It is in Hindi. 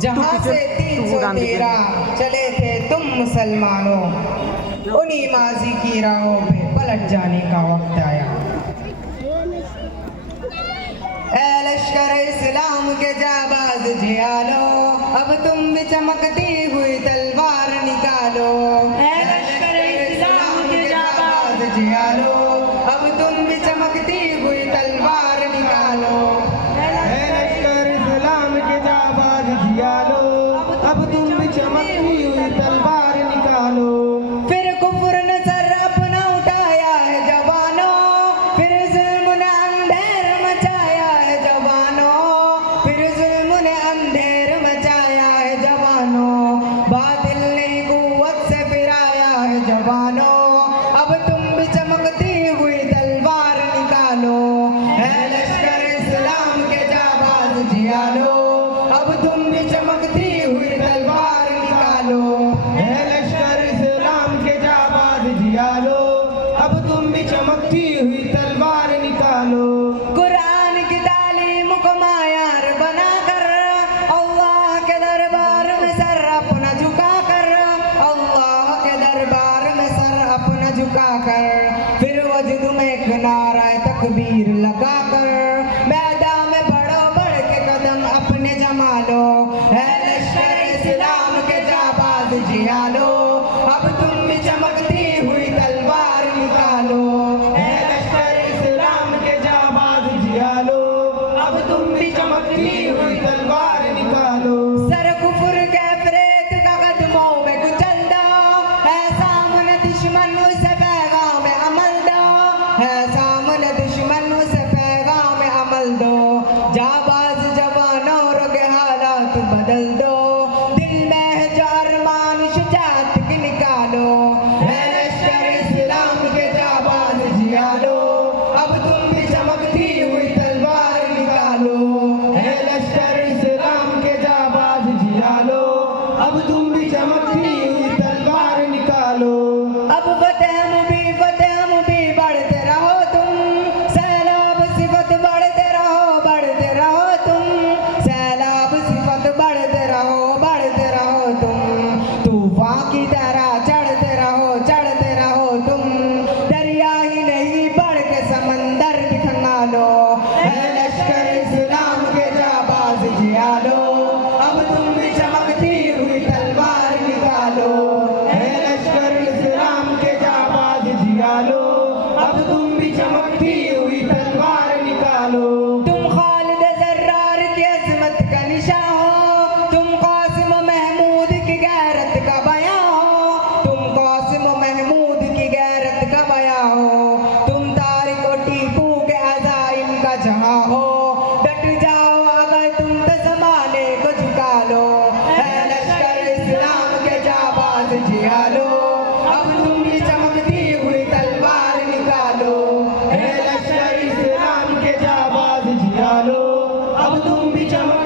जहाँ से 313 चले थे तुम मुसलमानों, उन्हीं माजी की राहों पे पलट जाने का वक्त आया। ऐ लश्कर इस्लाम के जाबाज जियालो, अब तुम भी चमकती हुई तलवार निकालो। ऐ लश्कर इस्लाम के जाबाज जियालो, अब तुम भी चमकती हुई तलवार निकालो। ऐ लश्कर इस्लाम के जाबाज जियालो, अब तुम भी चमकती हुई तलवार निकालो। फिर कुफ्र ने सर अपना उठाया है जवानों, फिर जुल्म ने अंधेर मचाया है जवानों, फिर जुल्म ने अंधेर मचाया है जवानों, बातिल ने कुव्वत से फिराया है जवानों, अब तुम भी चमकती हुई तलवार निकालो। है लश्कर इस्लाम के जाबाज जियालो, अब तुम भी चमकती हुई तलवार निकालो। ऐ लश्कर इस्लाम के जाबाज जियालो, अब तुम भी चमकती हुई तलवार निकालो। कुरान की तालीम को मायार बनाकर, अल्लाह के दरबार में सर अपना झुकाकर, अल्लाह के दरबार में सर अपना झुकाकर, फिर वजद में एक नारा तकबीर लगाकर, मैदान में बढ़ो बढ़ के कदम अपने जमा लो। है लश्कर इस्लाम के जाबाज जियालो, अब तुम भी चमकती हुई तलवार निकालो। ऐ लश्कर इस्लाम के जाबाज जियालो, अब तुम भी चमकती हुई तलवार निकालो। सर कुफर के प्रेत का कदमों में कुचल दो, है सामने दुश्मन से पैगाम अमल दो, है सामने दुश्मन से पैगाम अमल दो। जाबाज जवानों रोगे हालात बदल दो, दिल में है जो अरमान शुजात की निकालो। है लश्कर इस्लाम के जाबाज जियालो, अब तुम भी चमकती हुई तलवार निकालो। ऐ लश्कर इस्लाम के जाबाज जियालो, अब तुम भी चमकती हुई तलवार निकालो। अब फतेह मुबी बढ़ते रहो तुम, सैलाब सिफत बढ़ते रहो तुम, सैलाब सिफत बढ़ते रहो तुम, तूफान की तरह चढ़ते रहो तुम, दरिया ही नहीं बढ़ के समंदर भी खंगालो। है लश्कर इस्लाम के जाबाज जियालो, अब तुम भी चमकती हुई तलवार निकालो। ऐ लश्कर इस्लाम के जाबाज जियालो, अब तुम भी चमकती हुई तलवार निकालो। तुम खालिद जर्रार की अजमत का निशान हो, तुम कासिम महमूद की गैरत का बयां हो, तुम कासिम महमूद की गैरत का बयां हो, तुम तारिक और टीपू के अज़ाइम का जहां हो, डट जाओ अगर तुम तो ज़माने को झुका लो। है लश्कर इस्लाम के जाबाज जियालो, अब तुम भी चमकती हुई तलवार निकालो। ऐ लश्कर इस्लाम के जाबाज जियालो, अब तुम भी चमकती